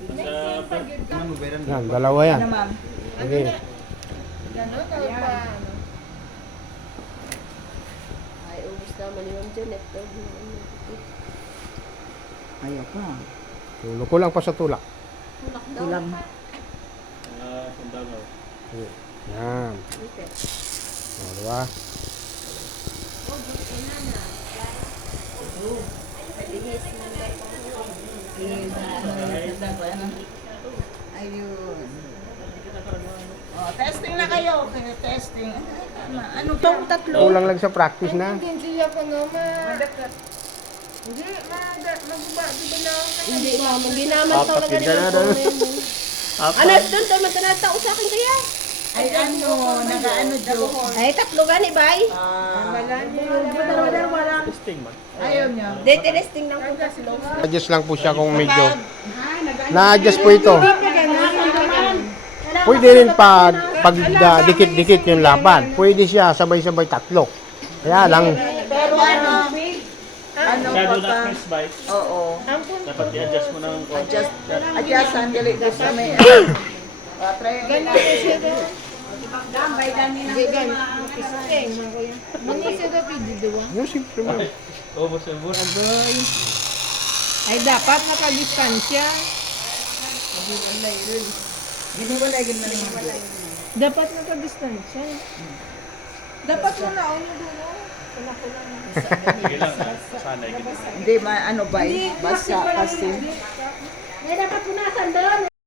Yan, dalawa yan. Ano, ma'am? Sige. Gano'n, tawag pa, ano? Ay, ubus naman yung Janet. Ayaw pa. Tulo ko lang pa sa tulak. Tulang. Yan. O, diba? Ayun. Oh, testing na kayo. Okay, testing. Ano tong tatlo? Kulang lang sa practice na. Hindi ako naman. Hindi, magbabago na ako. Hindi naman, hindi naman talaga rin ang comment. Ano, doon tayo magtanatao sa akin kaya? Ay, ano, nag-ano, Jo? Ay, tatlo gani, bay? Ayaw niya. Date testing ng kung tatlo. Adjust lang po siya kung medyo na-adjust po ito. Pwede rin pag dikit-dikit yung laban. Pwede siya sabay-sabay tatlo. Kaya lang, Pero ano Shadow pagka... na press bite. Oo. Dapat i-adjust mo ng konti. Adjust, sandali ko sa may... Try yung... yung simple mo. Ubus. Ay, dapat nakadistansya. Giniwalay, giniwalay. Dapat nakadistansya. Dapat mo na ako dulo. Sige lang, sanay ka. Hindi, ano ba? Basa kasi. May dapat punasan doon.